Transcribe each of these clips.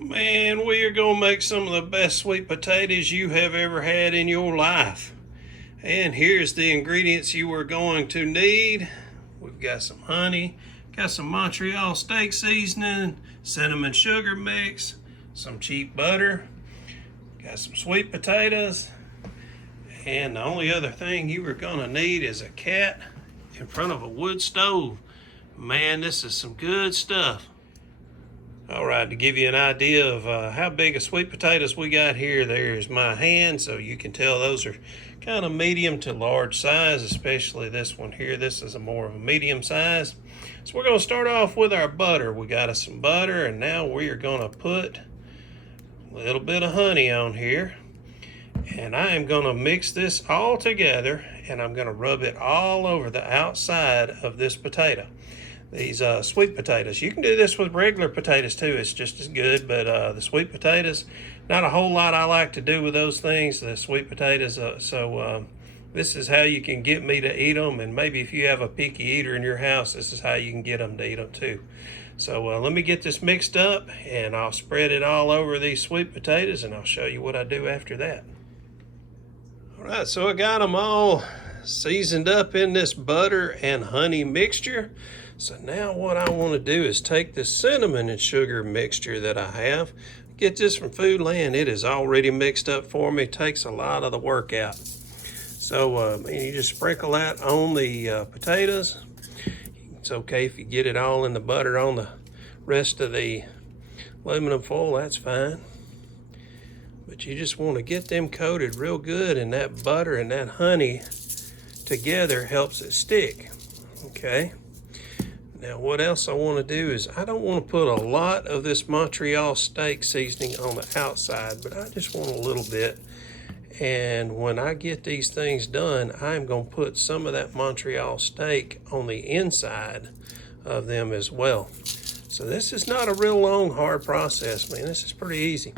Man, we are going to make some of the best sweet potatoes you have ever had in your life. And here's the ingredients you are going to need. We've got some honey, got some Montreal steak seasoning, cinnamon sugar mix, some cheap butter, got some sweet potatoes, and the only other thing you are going to need is a cat in front of a wood stove. Man, this is some good stuff. All right, to give you an idea of how big of sweet potatoes we got here, there's my hand, so you can tell those are kind of medium to large size, especially this one here. This is more of a medium size. So we're going to start off with our butter. We got us some butter, and now we are going to put a little bit of honey on here. And I am going to mix this all together, and I'm going to rub it all over the outside of this potato. These sweet potatoes. You can do this with regular potatoes too. It's just as good, but the sweet potatoes, not a whole lot I like to do with those things, the sweet potatoes. This is how you can get me to eat them, and maybe if you have a picky eater in your house, this is how you can get them to eat them too. So let me get this mixed up, and I'll spread it all over these sweet potatoes, and I'll show you what I do after that. All right, so I got them all seasoned up in this butter and honey mixture. So now what I want to do is take this cinnamon and sugar mixture that I have, get this from Foodland. It is already mixed up for me. It takes a lot of the work out. So you just sprinkle that on the potatoes. It's okay if you get it all in the butter on the rest of the aluminum foil, that's fine. But you just want to get them coated real good, and that butter and that honey together helps it stick. Okay. Now what else I want to do is I don't want to put a lot of this Montreal steak seasoning on the outside, but I just want a little bit. And when I get these things done, I'm going to put some of that Montreal steak on the inside of them as well. So this is not a real long, hard process, man. This is pretty easy.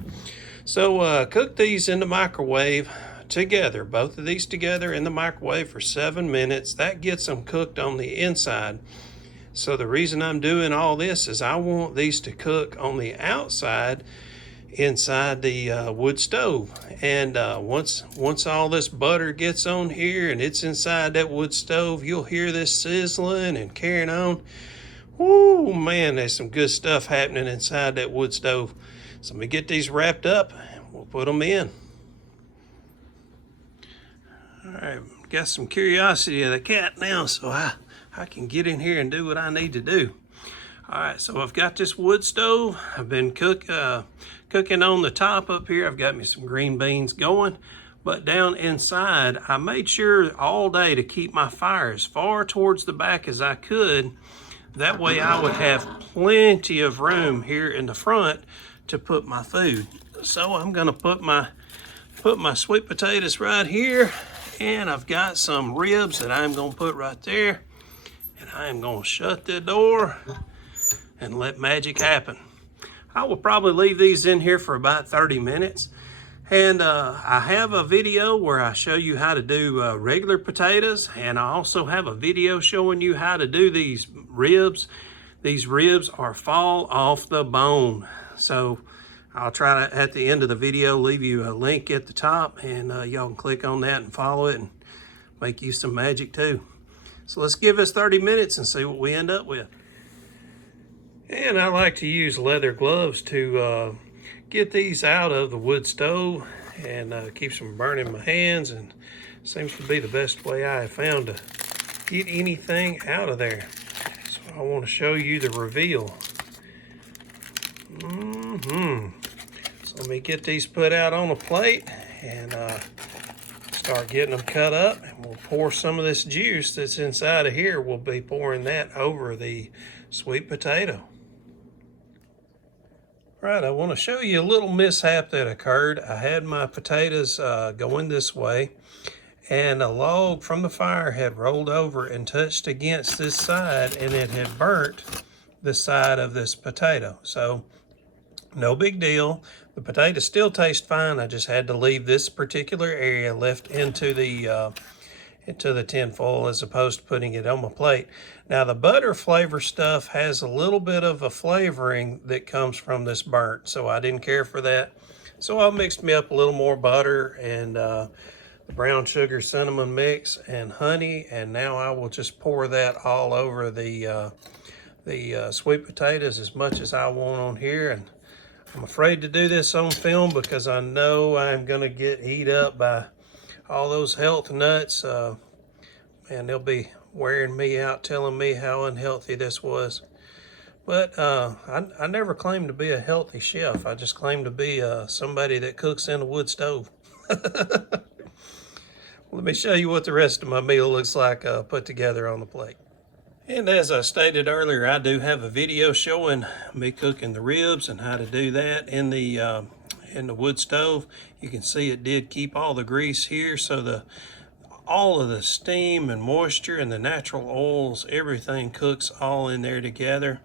So cook these in the microwave together, both of these together in the microwave for 7 minutes. That gets them cooked on the inside. So the reason I'm doing all this is I want these to cook on the outside inside the wood stove. And once all this butter gets on here and it's inside that wood stove, you'll hear this sizzling and carrying on. Woo, man, there's some good stuff happening inside that wood stove. So let me get these wrapped up. We'll put them in. All right, got some curiosity of the cat now, so I can get in here and do what I need to do. All right, so I've got this wood stove. I've been cooking on the top up here. I've got me some green beans going, but down inside, I made sure all day to keep my fire as far towards the back as I could. That way I would have plenty of room here in the front to put my food. So I'm gonna put my sweet potatoes right here, and I've got some ribs that I'm gonna put right there. And I am going to shut the door and let magic happen. I will probably leave these in here for about 30 minutes. And I have a video where I show you how to do regular potatoes. And I also have a video showing you how to do these ribs. These ribs are fall off the bone. So I'll try to, at the end of the video, leave you a link at the top. And y'all can click on that and follow it and make you some magic too. So let's give us 30 minutes and see what we end up with. And I like to use leather gloves to get these out of the wood stove and keeps from burning my hands, and seems to be the best way I have found to get anything out of there. So I want to show you the reveal. So let me get these put out on a plate and start getting them cut up, and we'll pour some of this juice that's inside of here. We'll be pouring that over the sweet potato. Right, I want to show you a little mishap that occurred. I had my potatoes going this way, and a log from the fire had rolled over and touched against this side, and it had burnt the side of this potato. So no big deal. The potatoes still taste fine. I just had to leave this particular area left into the into the tin foil as opposed to putting it on my plate. Now the butter flavor stuff has a little bit of a flavoring that comes from this burnt, so I didn't care for that. So I mixed me up a little more butter and the brown sugar cinnamon mix and honey, and now I will just pour that all over the sweet potatoes as much as I want on here. And I'm afraid to do this on film because I know I'm going to get eat up by all those health nuts, and they'll be wearing me out telling me how unhealthy this was. But I never claimed to be a healthy chef. I just claimed to be somebody that cooks in a wood stove. Let me show you what the rest of my meal looks like put together on the plate. And as I stated earlier, I do have a video showing me cooking the ribs and how to do that in the wood stove. You can see it did keep all the grease here, so all of the steam and moisture and the natural oils, everything cooks all in there together,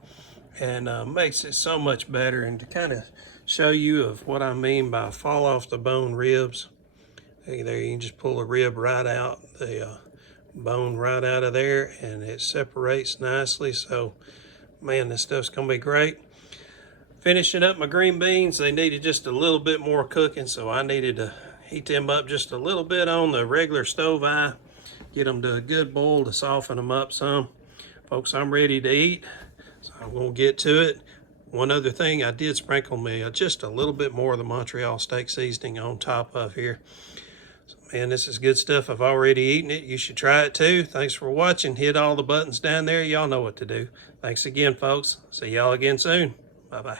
and makes it so much better. And to kind of show you of what I mean by fall off the bone ribs, there you can just pull a rib right out, the bone right out of there, and it separates nicely. So man, this stuff's gonna be great. Finishing up my green beans, they needed just a little bit more cooking, so I needed to heat them up just a little bit on the regular stove eye, get them to a good boil to soften them up some. Folks, I'm ready to eat, so I'm gonna get to it. One other thing, I did sprinkle me just a little bit more of the Montreal steak seasoning on top of here. So, man, this is good stuff. I've already eaten it. You should try it too. Thanks for watching. Hit all the buttons down there. Y'all know what to do. Thanks again, folks. See y'all again soon. Bye-bye.